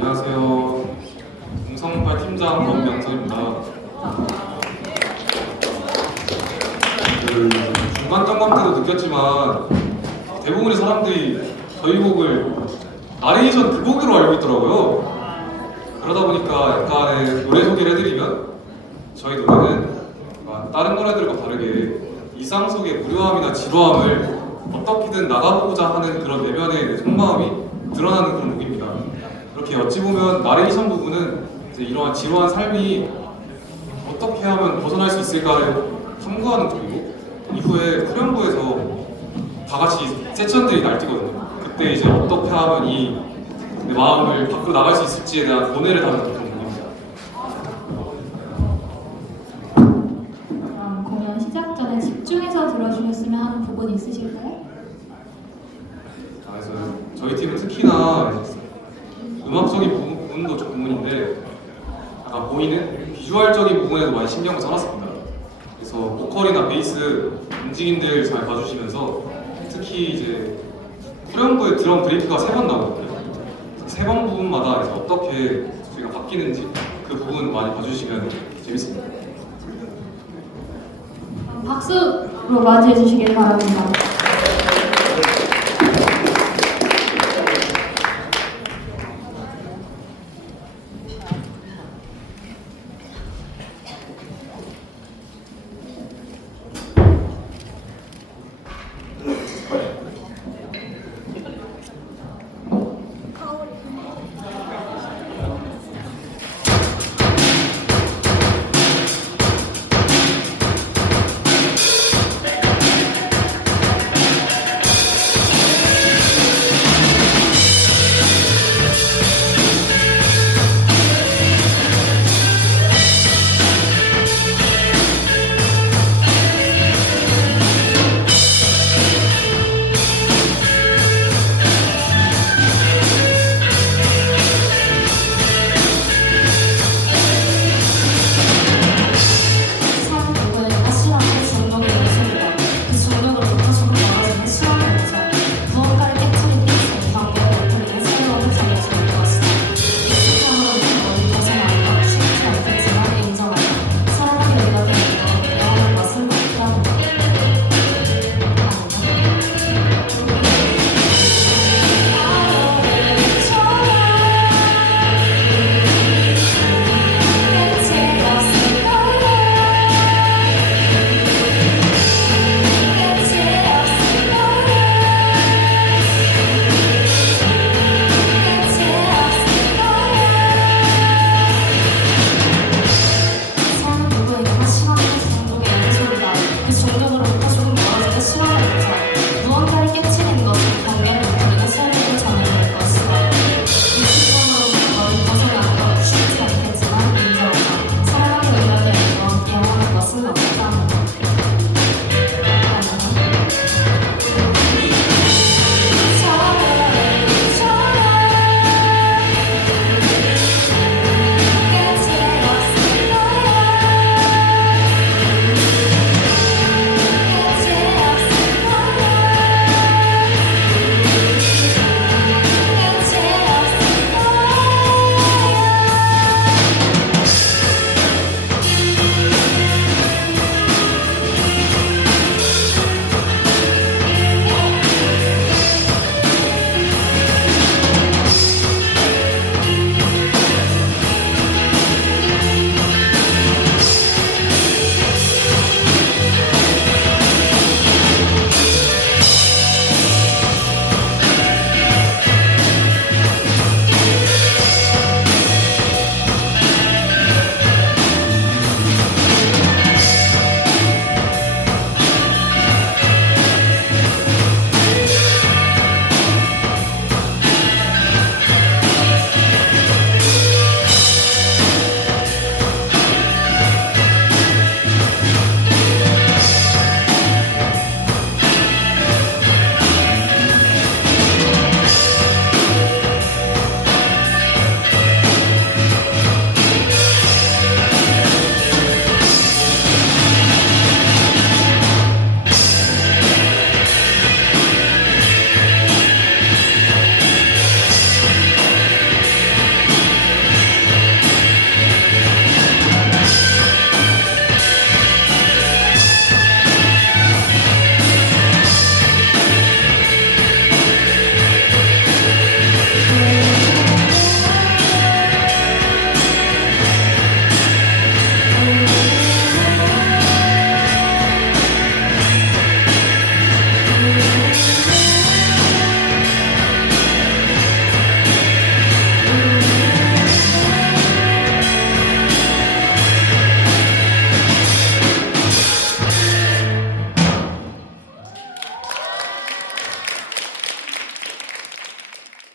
안녕하세요. 공성발 팀장 권명성입니다. 그 중간 점검 때도 느꼈지만 대부분의 사람들이 저희 곡을 나레이션 그 곡으로 알고 있더라고요. 그러다 보니까 약간의 노래 소개를 해드리면 저희 노래는 다른 노래들과 다르게 일상 속의 무료함이나 지루함을 어떻게든 나가보고자 하는 그런 내면의 속마음이 드러나는 그런 곡입니다. 이렇게 어찌 보면 나레이션 부분은 이러한 지루한 삶이 어떻게 하면 벗어날 수 있을까를 탐구하는 쪽이고 이후에 후렴구에서 다 같이 세천들이 날뛰거든요. 그때 이제 어떻게 하면 이내 마음을 밖으로 나갈 수 있을지에 대한 고뇌를 담은 그런 부분에도 많이 신경을 써놨습니다. 그래서 보컬이나 베이스 움직임들 잘 봐주시면서 특히 이제 후렴구에 드럼 브레이크가 세 번 나오거든요. 세 번 부분마다 이제 어떻게 저희가 바뀌는지 그 부분 많이 봐주시면 재밌습니다. 박수로 맞이해 주시길 바랍니다.